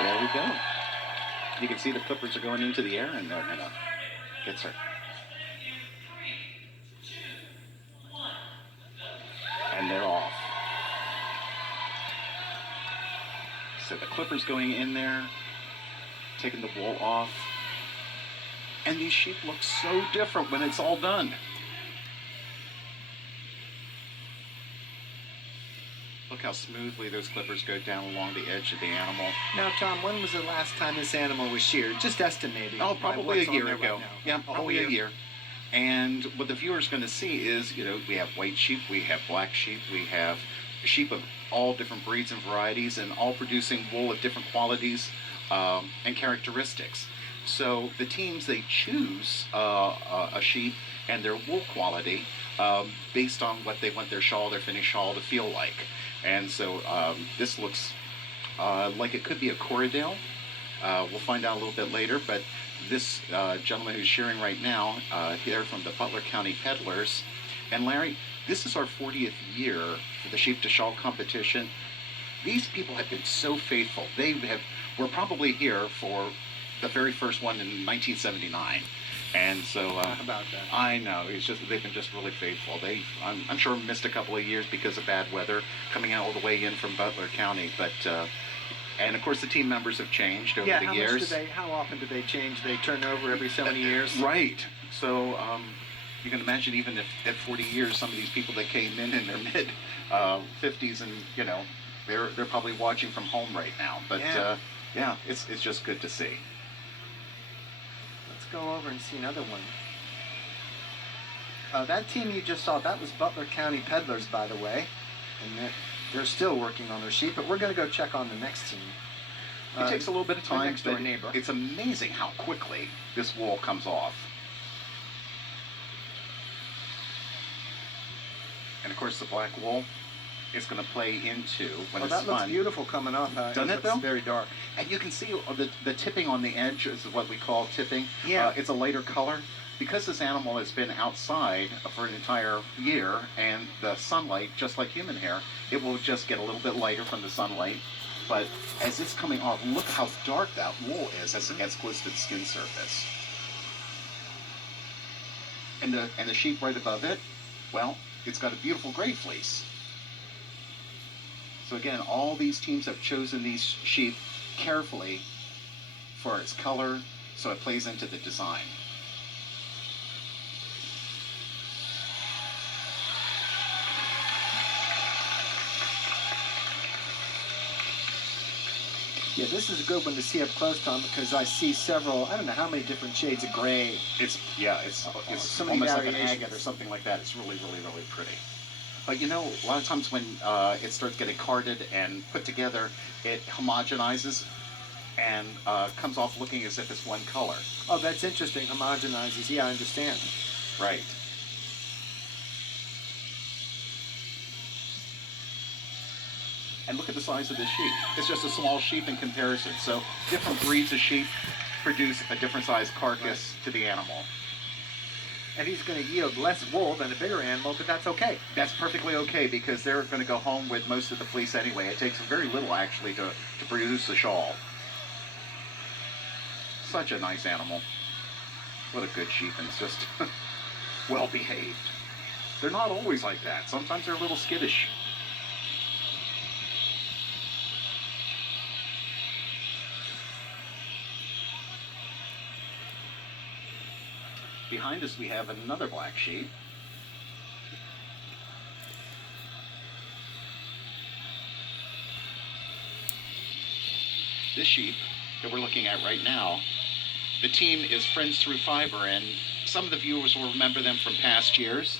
There we go. You can see the clippers are going into the air, and they're gonna gets her. And they're off. So the clippers going in there, taking the wool off. And these sheep look so different when it's all done. Look how smoothly those clippers go down along the edge of the animal. Now, Tom, when was the last time this animal was sheared? Just estimating. Oh, probably a year ago. Right, Yeah, probably a year. And what the viewer's going to see is, you know, we have white sheep, we have black sheep, we have sheep of all different breeds and varieties, and all producing wool of different qualities and characteristics. So the teams, they choose a sheep and their wool quality based on what they want their shawl, their finished shawl to feel like. And so this looks like it could be a Corriedale. We'll find out a little bit later, but this gentleman who's shearing right now, here from the Butler County Peddlers. And Larry, this is our 40th year for the Sheep to Shawl competition. These people have been so faithful. Were probably here for the very first one in 1979. And so how about that? I know they've been just really faithful. I'm sure missed a couple of years because of bad weather coming out all the way in from Butler County, but and of course the team members have changed over the years. How often do they change? They turn over every so many years. Right. So you can imagine even if at 40 years, some of these people that came in their mid 50s, and you know they're probably watching from home right now. But yeah, it's just good to see. Go over and see another one. That team you just saw, that was Butler County Peddlers, by the way, and they're still working on their sheep, but we're going to go check on the next team. It takes a little bit of time, next door neighbor. It's amazing how quickly this wool comes off. And of course the black wool is going to play into when it's spun. That looks beautiful coming off. Doesn't it though? It's very dark. And you can see the tipping on the edge is what we call tipping. Yeah. It's a lighter color. Because this animal has been outside for an entire year, and the sunlight, just like human hair, it will just get a little bit lighter from the sunlight. But as it's coming off, look how dark that wool is as it gets close to the skin surface. And the sheep right above it, well, it's got a beautiful gray fleece. So again, all these teams have chosen these sheep carefully for its color, so it plays into the design. Yeah, this is a good one to see up close, Tom, because I see several, I don't know how many different shades of gray. It's so many almost like an variations. agate or something like that. It's really, really, really pretty. But you know, a lot of times when it starts getting carded and put together, it homogenizes and comes off looking as if it's one color. Oh, that's interesting. Homogenizes. Yeah, I understand. Right. And look at the size of this sheep. It's just a small sheep in comparison. So different breeds of sheep produce a different size carcass to the animal. And he's going to yield less wool than a bigger animal, but that's okay. That's perfectly okay because they're going to go home with most of the fleece anyway. It takes very little actually to produce a shawl. Such a nice animal. What a good sheep, and it's just well behaved. They're not always like that. Sometimes they're a little skittish. Behind us we have another black sheep. This sheep that we're looking at right now, the team is Friends Through Fiber, and some of the viewers will remember them from past years.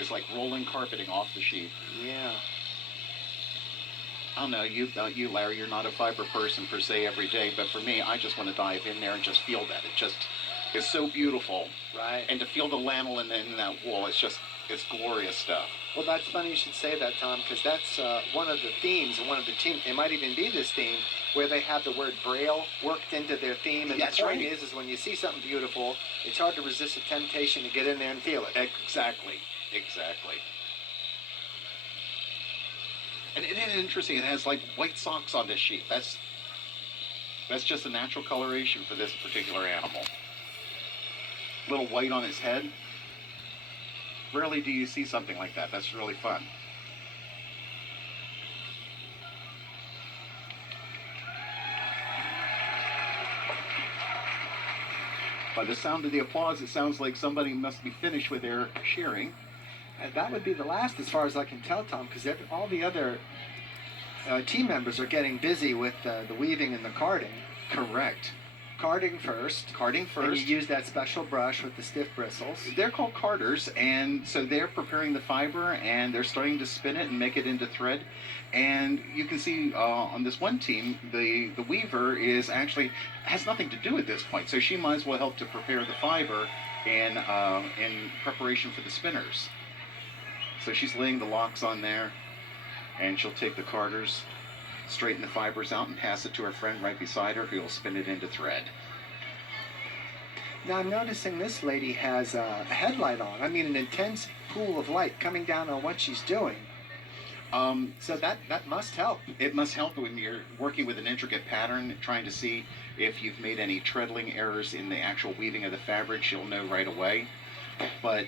It's like rolling carpeting off the sheep. Yeah. I don't know, you, Larry, you're not a fiber person per se every day, but for me, I just want to dive in there and just feel that. It just is so beautiful. Right. And to feel the lanolin in that wool, it's glorious stuff. Well, that's funny you should say that, Tom, because that's one of the themes and one of the team. It might even be this theme where they have the word Braille worked into their theme. And That's the point right. is when you see something beautiful, it's hard to resist the temptation to get in there and feel it. Exactly. Exactly. And it is interesting. It has like white socks on this sheep. That's just a natural coloration for this particular animal. Little white on his head. Rarely do you see something like that. That's really fun. By the sound of the applause, it sounds like somebody must be finished with their shearing. And that would be the last, as far as I can tell, Tom, because all the other team members are getting busy with the weaving and the carding. Correct. Carding first. Carding And first. you use that special brush with the stiff bristles. They're called carders, and so they're preparing the fiber, and they're starting to spin it and make it into thread. And you can see on this one team, the weaver is actually has nothing to do at this point, so she might as well help to prepare the fiber in preparation for the spinners. So she's laying the locks on there, and she'll take the carders, straighten the fibers out, and pass it to her friend right beside her, who will spin it into thread. Now I'm noticing this lady has a headlight on. I mean, an intense pool of light coming down on what she's doing. So that must help. It must help when you're working with an intricate pattern, trying to see if you've made any treadling errors in the actual weaving of the fabric. She'll know right away. But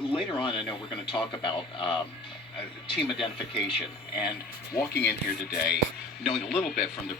later on, I know we're going to talk about team identification, and walking in here today, knowing a little bit from the